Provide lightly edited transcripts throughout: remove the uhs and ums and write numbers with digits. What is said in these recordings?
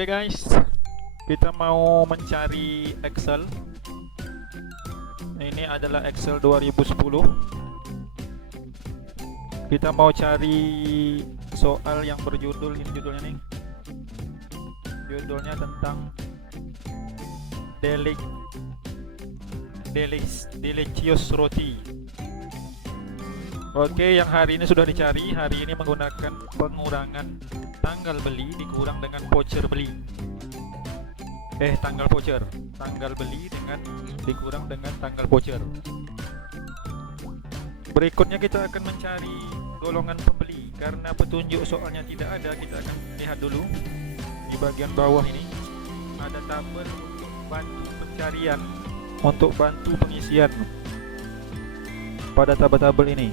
Oke guys, kita mau mencari Excel. Ini adalah Excel 2010. Kita mau cari soal yang berjudul, ini judulnya nih. Judulnya tentang delicious roti. Oke, yang hari ini sudah dicari. Hari ini menggunakan pengurangan tanggal beli dikurang dengan voucher beli. Tanggal voucher. Tanggal beli dengan dikurang dengan tanggal voucher. Berikutnya kita akan mencari golongan pembeli. Karena petunjuk soalnya tidak ada, kita akan lihat dulu di bagian bawah ini ada tabel untuk bantu pencarian, untuk bantu pengisian pada tabel-tabel ini.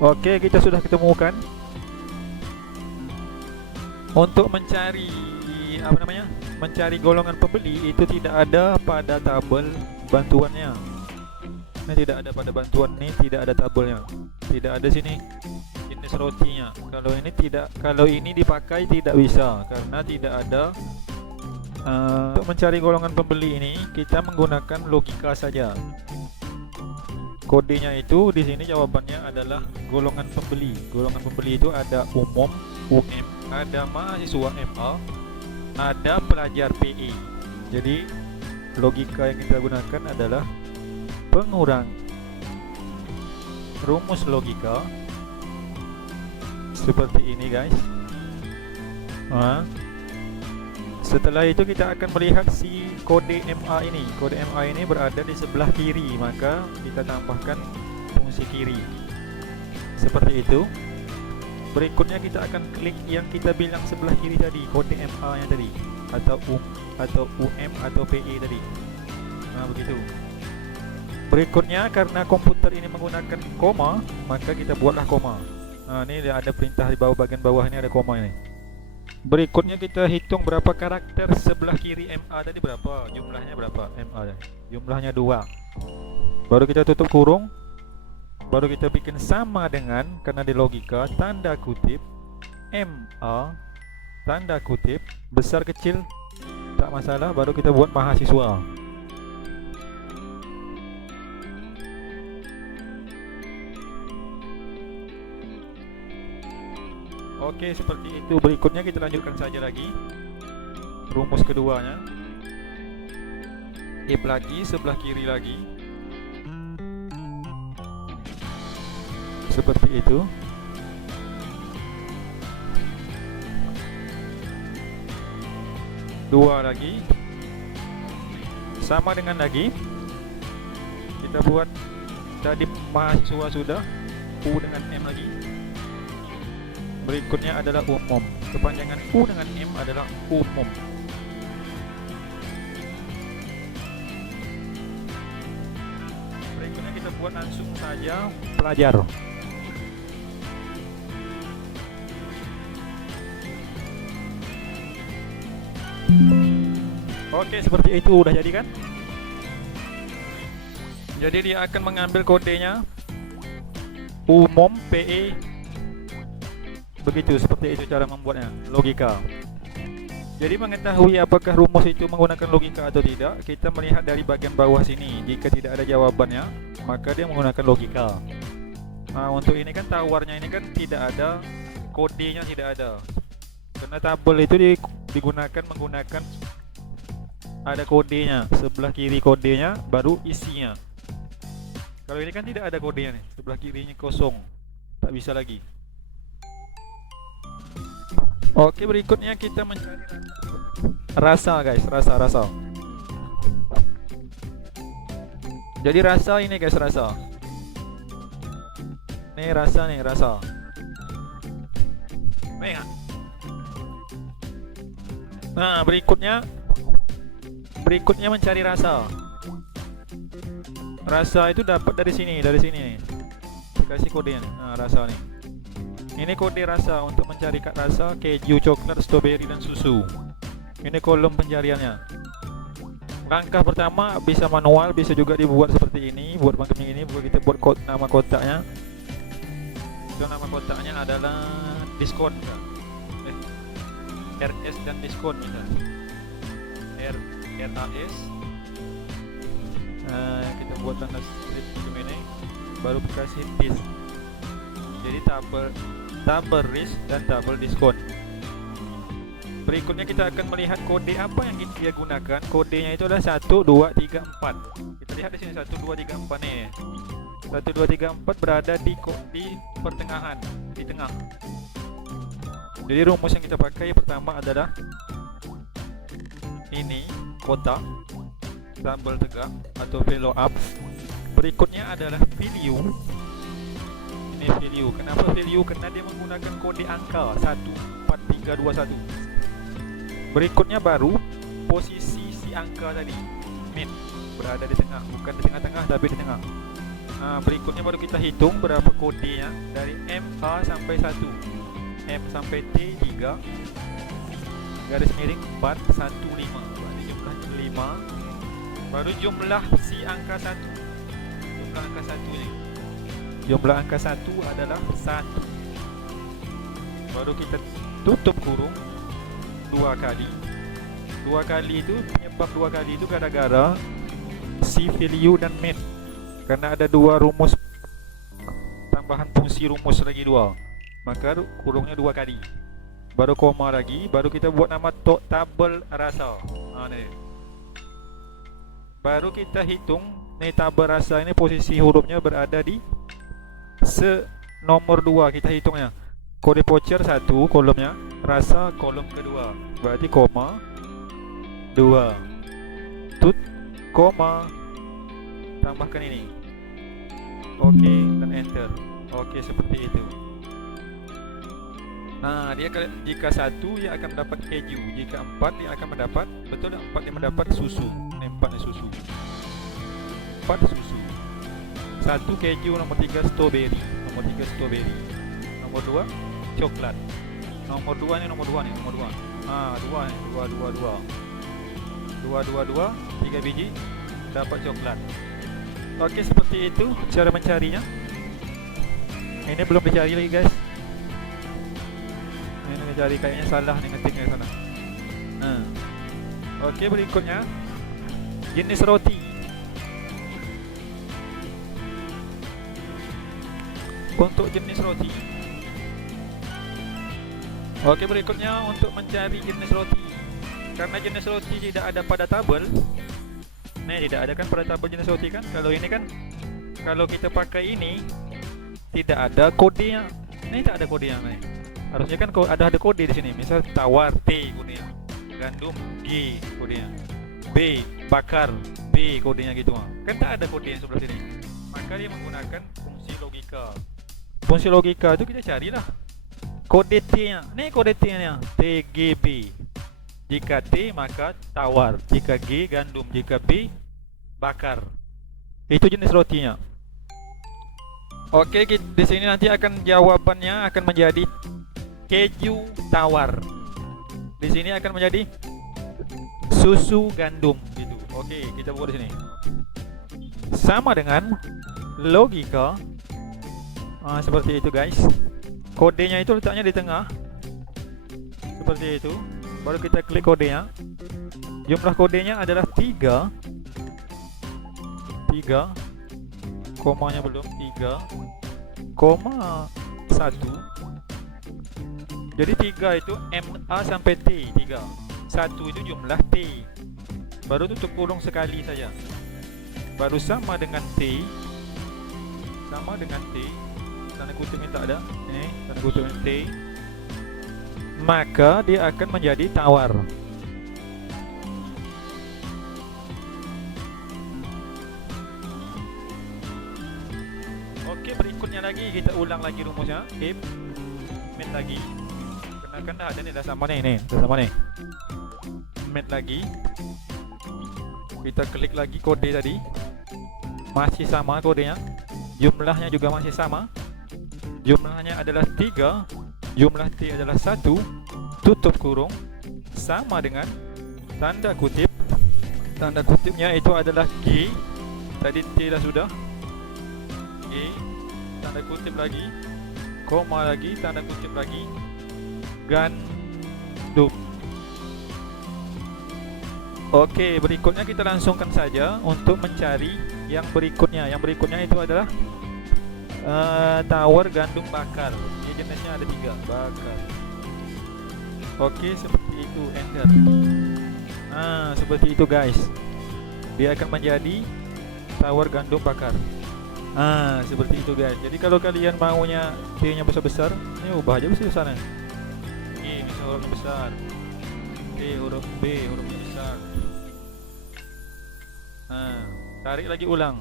Oke, kita sudah ketemukan. Untuk mencari mencari golongan pembeli itu tidak ada pada tabel bantuannya. Ini tidak ada pada bantuan, ini tidak ada tabelnya. Tidak ada sini jenis rotinya. Kalau ini dipakai tidak bisa karena tidak ada. Untuk mencari golongan pembeli ini kita menggunakan logika saja. Kodenya itu di sini jawabannya adalah golongan pembeli. Golongan pembeli itu ada umum, UM, ada mahasiswa MA, ada pelajar PE. Jadi logika yang kita gunakan adalah pengurang rumus logika seperti ini guys. Setelah itu kita akan melihat si kode MA ini. Kode MA ini berada di sebelah kiri, maka kita tambahkan fungsi kiri seperti itu. Berikutnya kita akan klik yang kita bilang sebelah kiri tadi, kode MA nya tadi, atau UM atau PE tadi. Begitu. Berikutnya karena komputer ini menggunakan koma, maka kita buatlah koma. Ini ada perintah di bawah, bagian bawah ini ada koma ini. Berikutnya kita hitung berapa karakter sebelah kiri MA tadi, berapa jumlahnya, berapa MA tadi. Jumlahnya 2. Baru kita tutup kurung. Baru kita bikin sama dengan, karena di logika tanda kutip MA tanda kutip besar kecil tak masalah. Baru kita buat mahasiswa. Oke, seperti itu. Berikutnya kita lanjutkan saja lagi rumus keduanya. If lagi, sebelah kiri lagi, seperti itu. Dua lagi, sama dengan lagi. Kita buat tadi mahasiswa sudah, U dengan M lagi. Berikutnya adalah umum. Kepanjangan U dengan M adalah umum. Berikutnya kita buat langsung saja pelajar. Oke, seperti itu. Udah jadi kan? Jadi dia akan mengambil kodenya umum PE. Begitu, seperti itu cara membuatnya, logika. Jadi mengetahui apakah rumus itu menggunakan logika atau tidak, kita melihat dari bagian bawah sini. Jika tidak ada jawabannya, maka dia menggunakan logika. Untuk ini kan tawarnya ini kan tidak ada, kodenya tidak ada. Karena tabel itu digunakan menggunakan ada kodenya, sebelah kiri kodenya, baru isinya. Kalau ini kan tidak ada kodenya nih, sebelah kirinya kosong, tak bisa lagi. Oke, berikutnya kita mencari rasa guys, rasa. Jadi rasa ini guys, rasa. Nih rasa nih, rasa. Nah, berikutnya mencari rasa. Rasa itu dapat dari sini nih. Dikasih kodenya nih. Rasa nih. Ini kode rasa untuk mencari rasa keju, coklat, strawberry, dan susu. Ini kolom pencariannya. Langkah pertama bisa manual, bisa juga dibuat seperti ini, buat macam ini. Kita buat nama kotaknya. Itu nama kotaknya adalah diskon. RS dan diskon misalnya. RAS. Kita buat tanda strip macam ini, baru kasih dis. Jadi tabel risk dan tabel diskon. Berikutnya kita akan melihat kode apa yang dia gunakan. Kodenya itu adalah 1, 2, 3, 4. Kita lihat di sini 1, 2, 3, 4 nih. 1, 2, 3, 4 berada di pertengahan, di tengah. Jadi rumus yang kita pakai pertama adalah ini, kotak, tabel tegak atau follow up. Berikutnya adalah value. Ini value. Kenapa value? Karena dia menggunakan kode angka 14321. Berikutnya baru posisi si angka tadi, min, berada di tengah, bukan di tengah-tengah tapi di tengah. Berikutnya baru kita hitung berapa kodenya dari MA sampai 1, M sampai T 3, garis miring 415. Berarti jumlahnya 5. Baru jumlah si angka 1. Jumlah angka 1 ini. Jumlah angka 1 adalah 1. Baru kita tutup kurung 2 kali. 2 kali itu, penyebab 2 kali itu gara-gara si value dan min. Karena ada 2 rumus tambahan fungsi rumus lagi 2. Maka kurungnya 2 kali. Baru koma lagi, baru kita buat nama tabel rasa. Nih. Baru kita hitung nih tabel rasa ini posisi hurufnya berada di nomor 2 kita hitungnya. Kode voucher 1 kolomnya, rasa kolom kedua. Berarti koma 2. Koma, tambahkan ini. Oke, dan enter. Oke, seperti itu. Nah, dia jika 1 dia akan mendapat keju, jika 4 dia akan mendapat, betul 4 dia mendapat susu. Ini 4 nya susu. 4 susu. 1 keju, nomor 3 strawberry, nomor 3 strawberry. Nomor 2 coklat. Nomor 2 nih, nomor 2 nih, nomor 2. 2 nih, 2, 3 biji dapat coklat. Oke, seperti itu cara mencarinya. Ini belum dicari lagi, guys. Ini mencari kayaknya salah nih, ngetiknya sana. Oke, berikutnya jenis roti. Untuk jenis roti. Oke, berikutnya untuk mencari jenis roti. Karena jenis roti tidak ada pada tabel. Nih, tidak ada kan pada tabel jenis roti kan. Kalau ini kan, kalau kita pakai ini tidak ada kodenya. Ini tak ada kodenya nih. Harusnya kan ada kode di sini. Misal tawar T kodenya, gandum G kodenya, B bakar B kodenya gitu. Kan tak ada kode yang sebelah sini. Maka dia menggunakan fungsi logika. Fungsi logika itu kita carilah kode T-nya. Nih kode T-nya, TGB. Jika T maka tawar, jika G gandum, jika B bakar. Itu jenis rotinya. Oke, di sini nanti akan jawabannya akan menjadi keju tawar. Di sini akan menjadi susu gandum gitu. Oke, kita buat di sini. Sama dengan logika. Seperti itu, guys. Kodenya itu letaknya di tengah. Seperti itu. Baru kita klik kodenya. Jumlah kodenya adalah 3. Komanya belum, 3,1. Jadi 3 itu MA sampai T, 3. 1 itu jumlah T. Baru tutup kurung sekali saja. Baru sama dengan T. Sama dengan T. Tanda kutipnya tak ada. Ini tanda kutipnya T. Maka dia akan menjadi tawar. Oke, berikutnya lagi kita ulang lagi rumusnya. If min lagi. Kenakan dah ada nih, dah sama nih, dah sama nih. Min lagi. Kita klik lagi kode tadi. Masih sama kodenya. Jumlahnya juga masih sama. Jumlahnya adalah 3. Jumlah T adalah 1. Tutup kurung. Sama dengan tanda kutip. Tanda kutipnya itu adalah G. Tadi T dah sudah. G. Tanda kutip lagi. Koma lagi. Tanda kutip lagi. Gandum. Oke, berikutnya kita langsungkan saja untuk mencari yang berikutnya. Yang berikutnya itu adalah tower gandum bakar. Ini jenisnya ada 3 bakar. Oke, seperti itu, enter. Seperti itu guys. Dia akan menjadi tower gandum bakar. Seperti itu guys. Jadi kalau kalian maunya T-nya besar-besar, ini ubah aja besar-besarnya. Ini bisa hurufnya besar. T huruf B hurufnya besar. Tarik lagi ulang.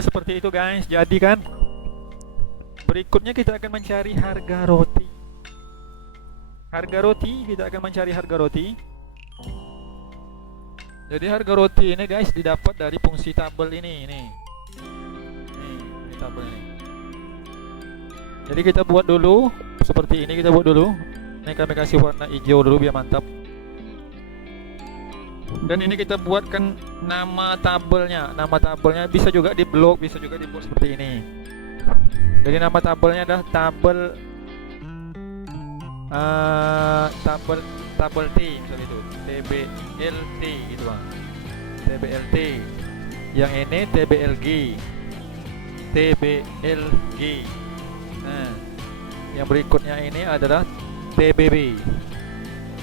Seperti itu guys. Jadi kan berikutnya kita akan mencari harga roti. Kita akan mencari harga roti. Jadi harga roti ini guys didapat dari fungsi tabel ini. Ini tabel ini. Jadi kita buat dulu seperti ini, kita buat dulu. Ini kami kasih warna hijau dulu biar mantap. Dan ini kita buatkan nama tabelnya. Nama tabelnya bisa juga di blok, bisa juga dibuat seperti ini. Jadi nama tabelnya adalah tabel T misalnya itu TBLT gitu bang. TBLT. Yang ini TBLG. Yang berikutnya ini adalah TBB.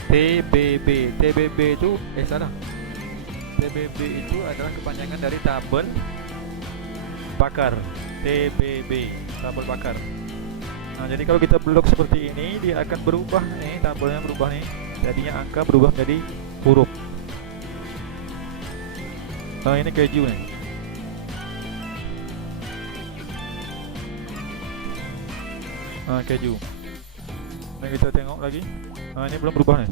TBB itu TBB itu adalah kepanjangan dari tabel bakar. TBB, tabel bakar. Jadi kalau kita blok seperti ini, dia akan berubah nih, tabelnya berubah nih. Jadinya angka berubah menjadi huruf. Ini keju nih. Keju. Nah, kita tengok lagi. Ini belum berubah nih.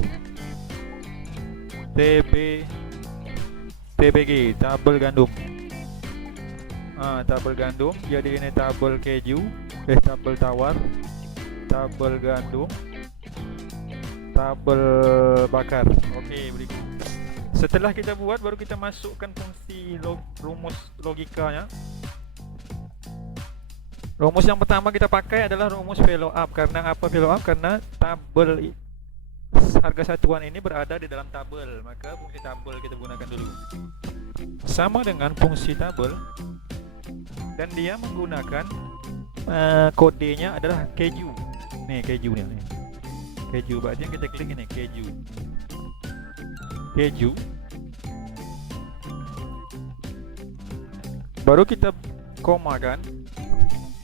TBG, tabel gandum. Tabel gandum. Jadi ini tabel keju, tabel tawar, tabel gandum, tabel bakar. Oke, berikut. Setelah kita buat, baru kita masukkan fungsi rumus logikanya. Rumus yang pertama kita pakai adalah rumus value up. Karena apa value up? Karena tabel harga satuan ini berada di dalam tabel, maka fungsi tabel kita gunakan dulu. Sama dengan fungsi tabel, dan dia menggunakan kodenya adalah keju. Nih keju nih. Keju, berarti yang kita klik ini keju. Baru kita koma kan.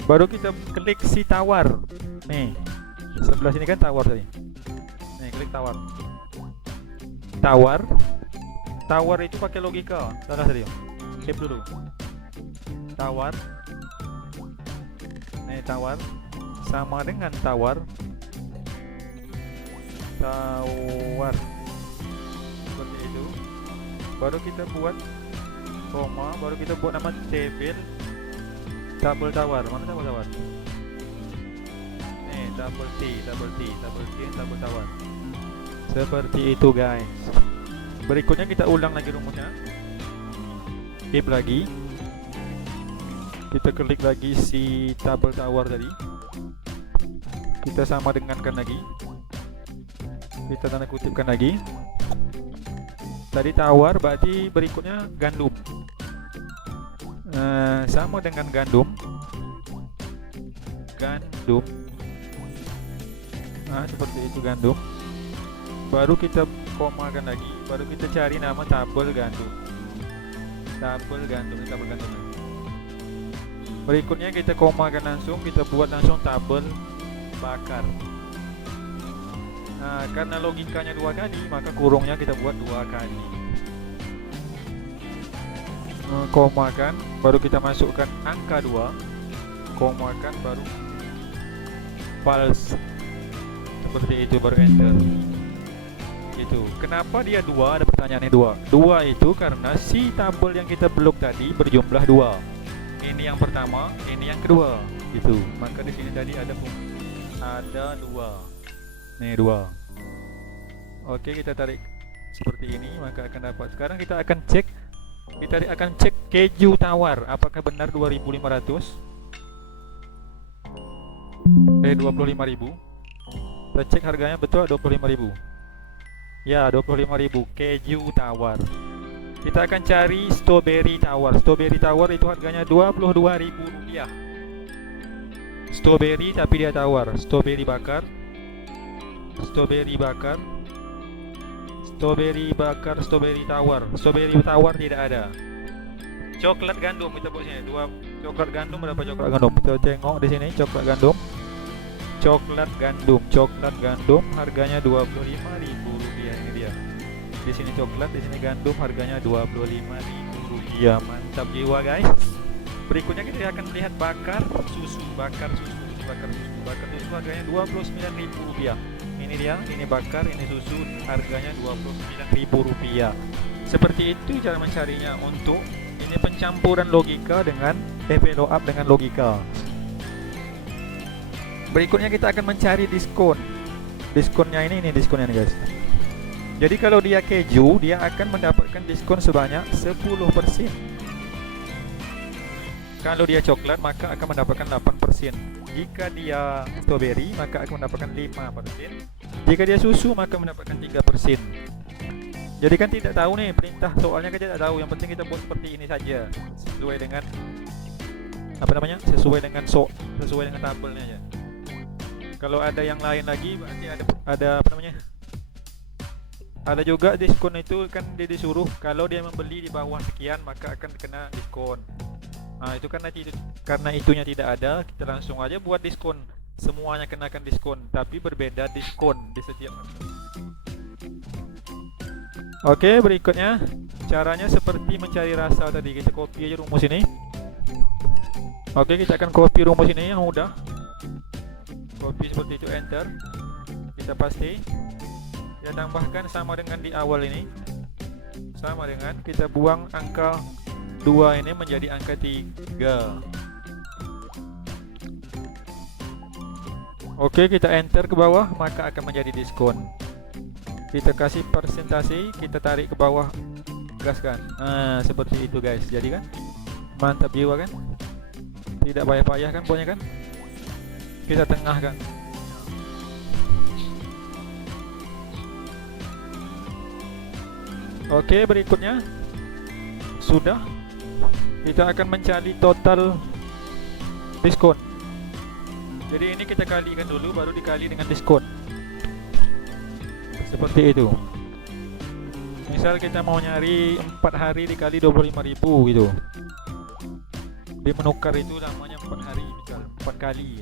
Baru kita klik si tawar. Nih, sebelah sini kan tawar tadi. Nih, klik tawar. Tawar itu pakai logika. Salah tadi. Keep dulu. Tawar. Nih, tawar sama dengan tawar. Seperti itu. Baru kita buat koma, baru kita buat nama tabel tawar. Mana tabel tawar? Nih, tabel T, tabel tawar. Seperti itu guys. Berikutnya kita ulang lagi rumusnya. Keep lagi. Kita klik lagi si tabel tawar tadi. Kita sama dengankan lagi. Kita tanda kutipkan lagi. Tadi tawar, berarti berikutnya gandum. Sama dengan gandum. Seperti itu gandum. Baru kita komakan lagi. Baru kita cari nama tabel gandum. Tabel gandum. Berikutnya kita komakan langsung. Kita buat langsung tabel bakar. Karena logikanya 2 kali, maka kurungnya kita buat 2 kali. Komakan, baru kita masukkan angka 2. Komakan, baru false. Seperti itu, baru enter. Itu. Kenapa dia 2? Ada pertanyaannya 2. 2 itu karena si tabel yang kita blok tadi berjumlah 2. Ini yang pertama, ini yang kedua. Gitu. Maka di sini tadi ada 2. Nih 2. Oke, kita tarik seperti ini, maka akan dapat. Sekarang kita akan cek. Kita akan cek keju tawar. Apakah benar 2.500? 25.000. Kita cek harganya betul 25.000. Ya, 25.000 keju tawar. Kita akan cari strawberry tawar. Strawberry tawar itu harganya Rp22.000. Strawberry tapi dia tawar. Strawberry bakar. Strawberry bakar. Strawberry bakar, strawberry tawar. Strawberry tawar tidak ada. Coklat gandum kita buat sini. Dua coklat gandum, berapa coklat gandum? Kita tengok di sini coklat gandum. Coklat gandum harganya Rp25.000 ini dia. Di sini coklat, di sini gandum harganya Rp25.000. Mantap jiwa guys. Berikutnya kita akan melihat bakar susu harganya Rp29.000. Ini dia, ini bakar, ini susu harganya Rp29.000. Seperti itu cara mencarinya. Untuk ini pencampuran logika dengan follow up dengan logika. Berikutnya kita akan mencari diskon. Diskonnya ini diskonnya nih guys. Jadi kalau dia keju, dia akan mendapatkan diskon sebanyak 10%. Kalau dia coklat, maka akan mendapatkan 8%. Jika dia strawberry, maka akan mendapatkan 5%. Jika dia susu, maka mendapatkan 3%. Jadi kan tidak tahu nih perintah, soalnya kan tidak tahu. Yang penting kita buat seperti ini saja, sesuai dengan sesuai dengan tabelnya aja. Kalau ada yang lain lagi, berarti ada juga diskon. Itu kan dia disuruh kalau dia membeli di bawah sekian maka akan kena diskon. Nah itu karena itunya tidak ada, kita langsung aja buat diskon. Semuanya kenakan diskon, tapi berbeda diskon di setiap. Oke, berikutnya caranya seperti mencari rasa tadi. Kita copy aja rumus ini. Oke, kita akan copy rumus ini yang mudah. Copy seperti itu, enter. Kita paste. Kita tambahkan sama dengan di awal ini. Sama dengan kita buang angka 2 ini menjadi angka 3. Oke, kita enter ke bawah, maka akan menjadi diskon. Kita kasih persentase, kita tarik ke bawah, gaskan. Nah, seperti itu guys. Jadi kan mantap jiwa kan? Tidak payah-payah kan pokoknya kan? Kita tengahkan. Oke, berikutnya sudah. Kita akan mencari total diskon. Jadi ini kita kalikan dulu, baru dikali dengan diskon. Seperti itu. Misal kita mau nyari 4 hari dikali 25.000 gitu. Di menukar itu namanya 4 hari, misal 4 kali.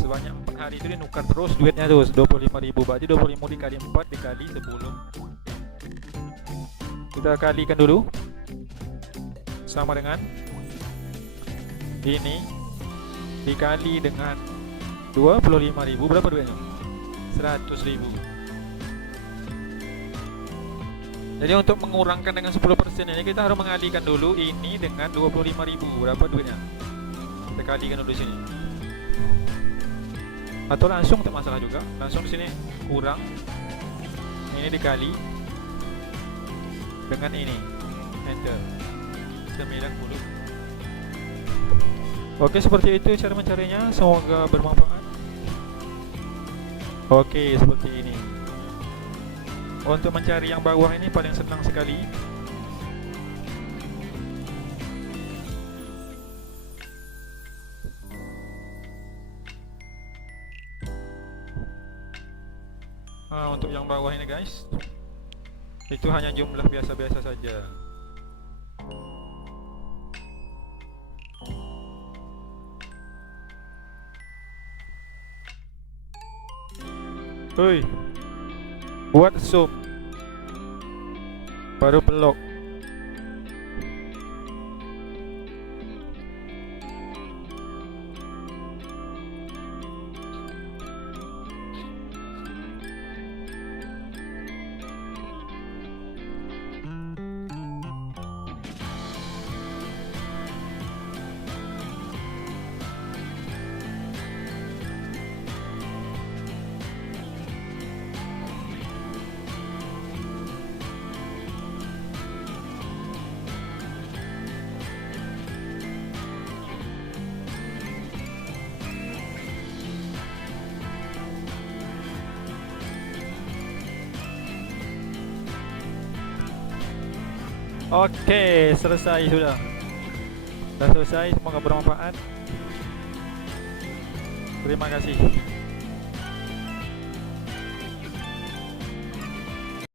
Sebanyak 4 hari itu dinukar terus duitnya terus 25.000. Berarti 25 dikali 4 dikali 10. Kita kalikan dulu. Sama dengan ini dikali dengan 25.000, berapa duitnya? 100.000. Jadi untuk mengurangkan dengan 10% ini kita harus mengalihkan dulu ini dengan 25.000. Berapa duitnya? Kita kalikan dulu di sini. Atau langsung tak masalah juga. Langsung di sini kurang. Ini dikali dengan ini. Enter. 90. Oke, seperti itu cara mencarinya. Semoga bermanfaat. Oke, seperti ini. Untuk mencari yang bawah ini paling senang sekali. Untuk yang bawah ini guys, itu hanya jumlah biasa-biasa saja. Hoi, buat sup baru belok. Oke, selesai sudah. Sudah selesai, semoga bermanfaat. Terima kasih.